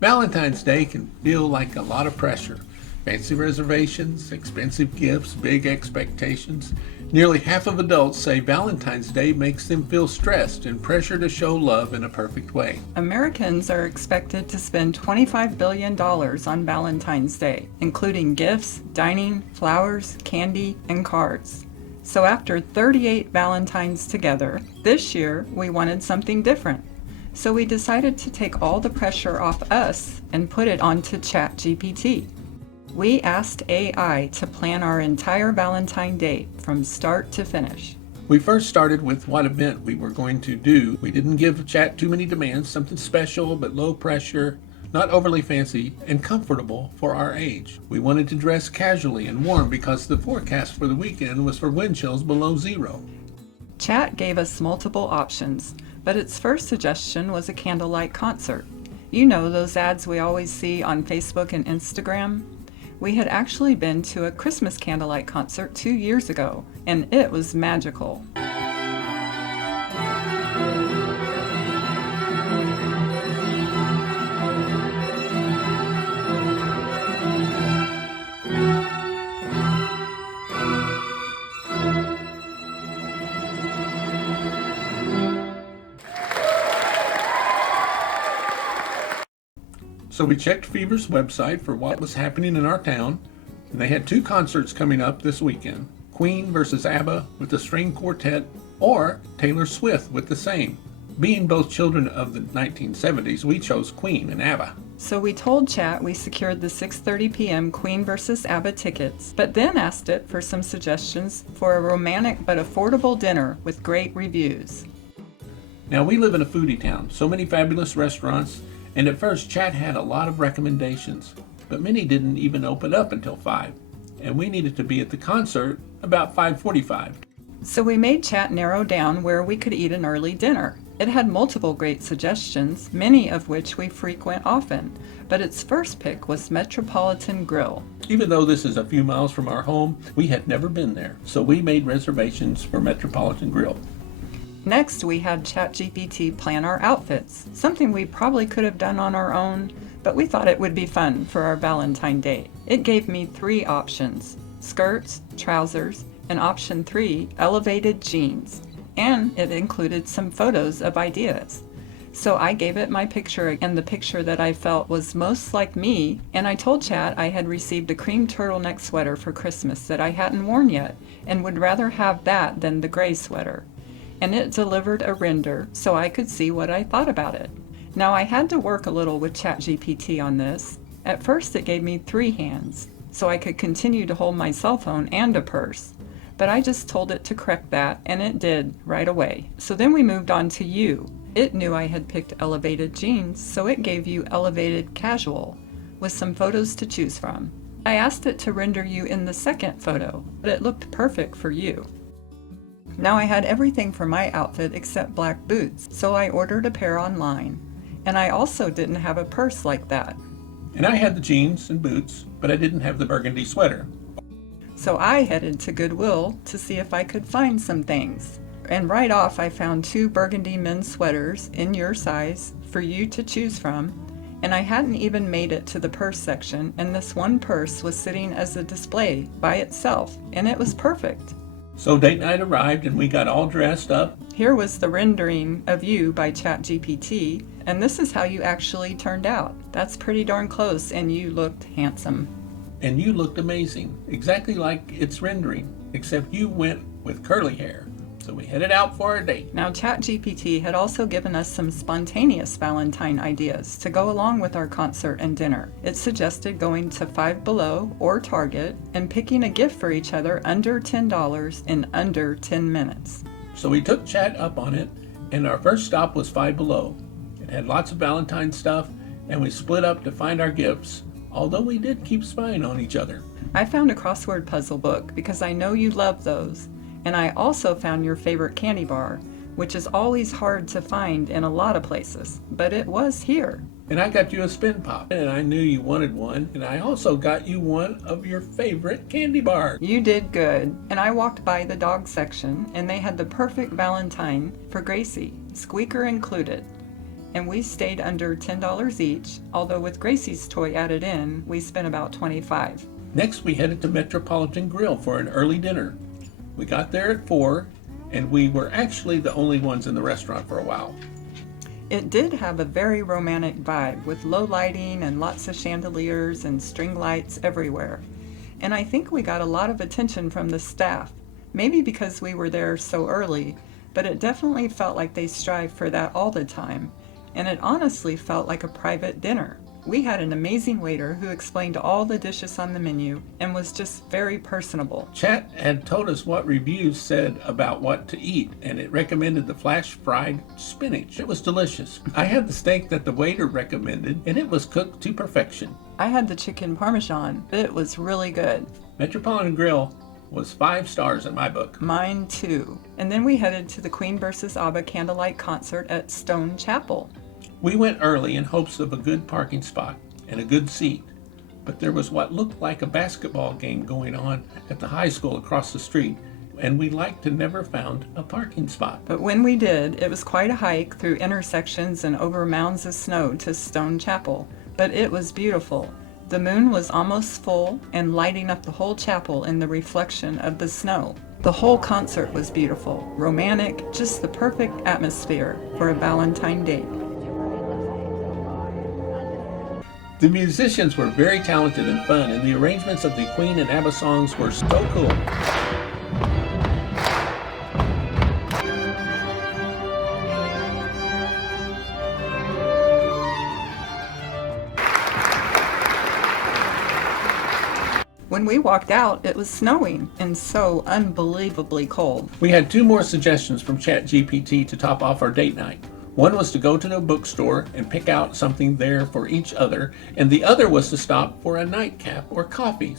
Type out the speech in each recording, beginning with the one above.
Valentine's Day can feel like a lot of pressure. Fancy reservations, expensive gifts, big expectations. Nearly half of adults say Valentine's Day makes them feel stressed and pressure to show love in a perfect way. Americans are expected to spend $25 billion on Valentine's Day, including gifts, dining, flowers, candy, and cards. So after 38 Valentines together, this year we wanted something different. So we decided to take all the pressure off us and put it onto ChatGPT. We asked AI to plan our entire Valentine date from start to finish. We first started with what event we were going to do. We didn't give chat too many demands, something special but low pressure, not overly fancy, and comfortable for our age. We wanted to dress casually and warm because the forecast for the weekend was for wind chills below zero. Chat gave us multiple options, but its first suggestion was a candlelight concert. You know those ads we always see on Facebook and Instagram? We had actually been to a Christmas candlelight concert 2 years ago, and it was magical. So we checked Fever's website for what was happening in our town, and they had 2 concerts coming up this weekend. Queen versus ABBA with a string quartet, or Taylor Swift with the same. Being both children of the 1970s, we chose Queen and ABBA. So we told Chat we secured the 6:30 p.m. Queen vs. ABBA tickets, but then asked it for some suggestions for a romantic but affordable dinner with great reviews. Now we live in a foodie town, so many fabulous restaurants, and at first Chat had a lot of recommendations, but many didn't even open up until 5, and we needed to be at the concert about 5:45. So we made Chat narrow down where we could eat an early dinner. It had multiple great suggestions, many of which we frequent often, but its first pick was Metropolitan Grill. Even though this is a few miles from our home, we had never been there, so we made reservations for Metropolitan Grill. Next, we had ChatGPT plan our outfits, something we probably could have done on our own, but we thought it would be fun for our Valentine date. It gave me 3 options: skirts, trousers, and option 3, elevated jeans. And it included some photos of ideas. So I gave it my picture and the picture that I felt was most like me, and I told Chat I had received a cream turtleneck sweater for Christmas that I hadn't worn yet, and would rather have that than the gray sweater. And it delivered a render so I could see what I thought about it. Now I had to work a little with ChatGPT on this. At first it gave me 3 hands, so I could continue to hold my cell phone and a purse. But I just told it to correct that, and it did right away. So then we moved on to you. It knew I had picked elevated jeans, so it gave you elevated casual, with some photos to choose from. I asked it to render you in the second photo, but it looked perfect for you. Now I had everything for my outfit except black boots, so I ordered a pair online. And I also didn't have a purse like that. And I had the jeans and boots, but I didn't have the burgundy sweater. So I headed to Goodwill to see if I could find some things. And right off I found 2 burgundy men's sweaters in your size for you to choose from. And I hadn't even made it to the purse section, and this one purse was sitting as a display by itself, and it was perfect. So date night arrived and we got all dressed up. Here was the rendering of you by ChatGPT, and this is how you actually turned out. That's pretty darn close, and you looked handsome. And you looked amazing, exactly like its rendering, except you went with curly hair. So we headed out for our date. Now ChatGPT had also given us some spontaneous Valentine ideas to go along with our concert and dinner. It suggested going to Five Below or Target and picking a gift for each other under $10 in under 10 minutes. So we took Chat up on it, and our first stop was Five Below. It had lots of Valentine stuff, and we split up to find our gifts, although we did keep spying on each other. I found a crossword puzzle book because I know you love those. And I also found your favorite candy bar, which is always hard to find in a lot of places, but it was here. And I got you a spin pop, and I knew you wanted one, and I also got you one of your favorite candy bars. You did good. And I walked by the dog section, and they had the perfect Valentine for Gracie, squeaker included. and we stayed under $10 each, although with Gracie's toy added in, we spent about $25. Next, we headed to Metropolitan Grill for an early dinner. We got there at 4, and we were actually the only ones in the restaurant for a while. It did have a very romantic vibe with low lighting and lots of chandeliers and string lights everywhere. And I think we got a lot of attention from the staff, maybe because we were there so early, but it definitely felt like they strive for that all the time. And it honestly felt like a private dinner. We had an amazing waiter who explained all the dishes on the menu and was just very personable. Chat had told us what reviews said about what to eat, and it recommended the flash fried spinach. It was delicious. I had the steak that the waiter recommended, and it was cooked to perfection. I had the chicken parmesan, but it was really good. Metropolitan Grill was 5 stars in my book. Mine too. And then we headed to the Queen vs. ABBA candlelight concert at Stone Chapel. We went early in hopes of a good parking spot and a good seat, but there was what looked like a basketball game going on at the high school across the street, and we liked to never found a parking spot. But when we did, it was quite a hike through intersections and over mounds of snow to Stone Chapel, but it was beautiful. The moon was almost full and lighting up the whole chapel in the reflection of the snow. The whole concert was beautiful, romantic, just the perfect atmosphere for a Valentine date. The musicians were very talented and fun, and the arrangements of the Queen and ABBA songs were so cool. When we walked out, it was snowing and so unbelievably cold. We had 2 more suggestions from ChatGPT to top off our date night. One was to go to the bookstore and pick out something there for each other, and the other was to stop for a nightcap or coffee.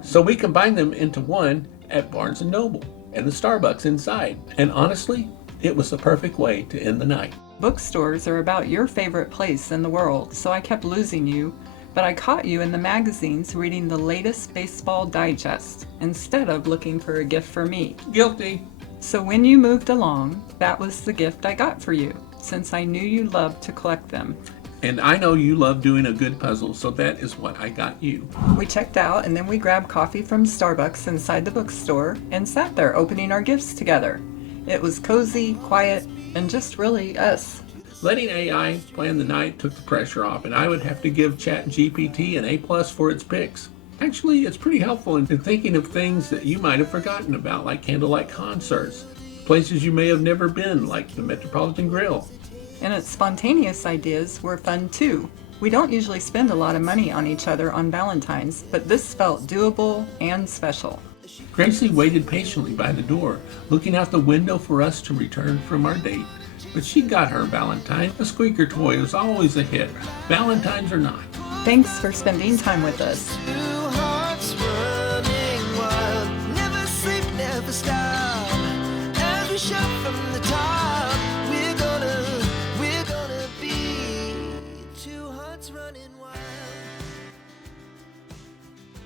So we combined them into one at Barnes & Noble and the Starbucks inside. And honestly, it was the perfect way to end the night. Bookstores are about your favorite place in the world, so I kept losing you, but I caught you in the magazines reading the latest baseball digest instead of looking for a gift for me. Guilty. So when you moved along, that was the gift I got for you, since I knew you loved to collect them. And I know you love doing a good puzzle, so that is what I got you. We checked out and then we grabbed coffee from Starbucks inside the bookstore and sat there opening our gifts together. It was cozy, quiet, and just really us. Letting AI plan the night took the pressure off, and I would have to give ChatGPT an A+ for its picks. Actually, it's pretty helpful in thinking of things that you might have forgotten about, like candlelight concerts, places you may have never been, like the Metropolitan Grill. And its spontaneous ideas were fun too. We don't usually spend a lot of money on each other on Valentine's, but this felt doable and special. Gracie waited patiently by the door, looking out the window for us to return from our date. But she got her Valentine. The squeaker toy was always a hit, Valentines or not. Thanks for spending time with us.